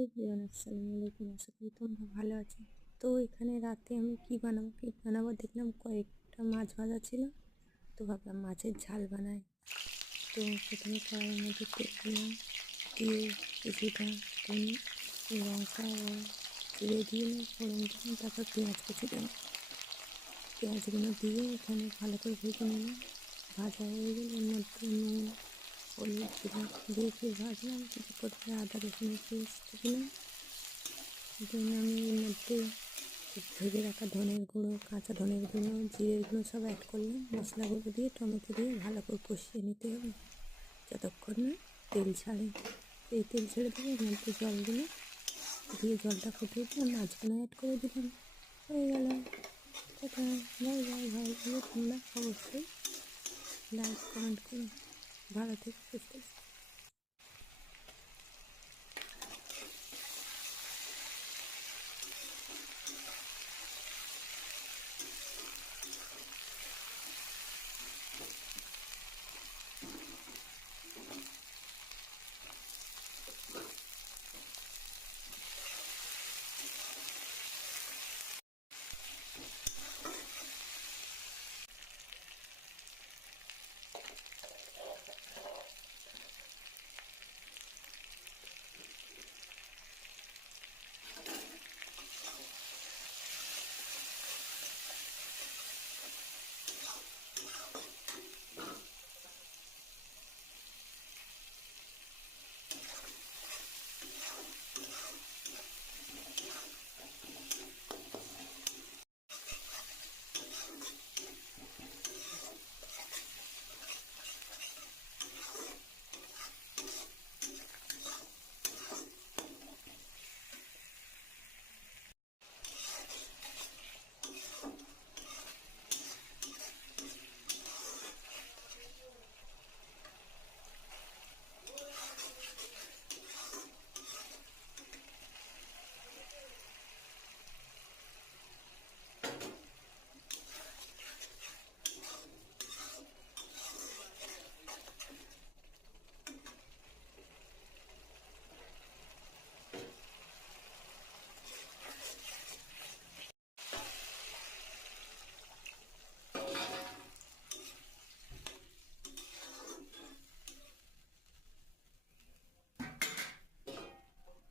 Everyone আসসালামু আলাইকুম, আশা করি তোমরা ভালো আছো। তো এখানে রাতে আমি কি বানাবো দেখলাম কয়েকটা মাছ ভাজা ছিল, তো ভাবলাম মাছের ঝাল বানাই। তো প্রথমে কড়াইয়ের মধ্যে তেল দিলাম, দিয়ে কিছুটা ধনে লঙ্কা ও জিরে দিয়ে ফোড়ন দিলাম, তারপর পেঁয়াজ কুচি দিলাম। পেঁয়াজগুলো দিয়ে এখানে ভালো করে ভেজে নিলাম। ভাজা হয়ে গেলে এর মধ্যে নুন হলুদ দিলাম, দিয়ে ফির ভাজলাম। কিছুক্ষণ পরে আদা রসুনের পেস্ট দিলাম। দেন আমি এর মধ্যে ভেজে রাখা ধনের গুঁড়ো, কাঁচা ধনের গুঁড়ো, জিরের গুঁড়ো সব অ্যাড করলাম। মশলাগুলো দিয়ে টমেটো দিয়ে ভালো করে কষিয়ে নিতে হবে যতক্ষণ না তেল ছাড়ে। এই তেল ছেড়ে দেবো, এর মধ্যে জল দিলাম, দিয়ে জলটা ফুটে উঠলে মাছগুলো অ্যাড করে দিলাম। হয়ে গেল। Tata, bye bye. ভালো লাগলে তোমরা অবশ্যই লাইক কমেন্ট করো। ভালো থেকে সুস্থ থেকো।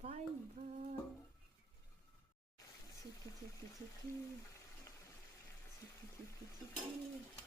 Bye bye. চিকি চিকি চিকি চিকি চিকি চিকি।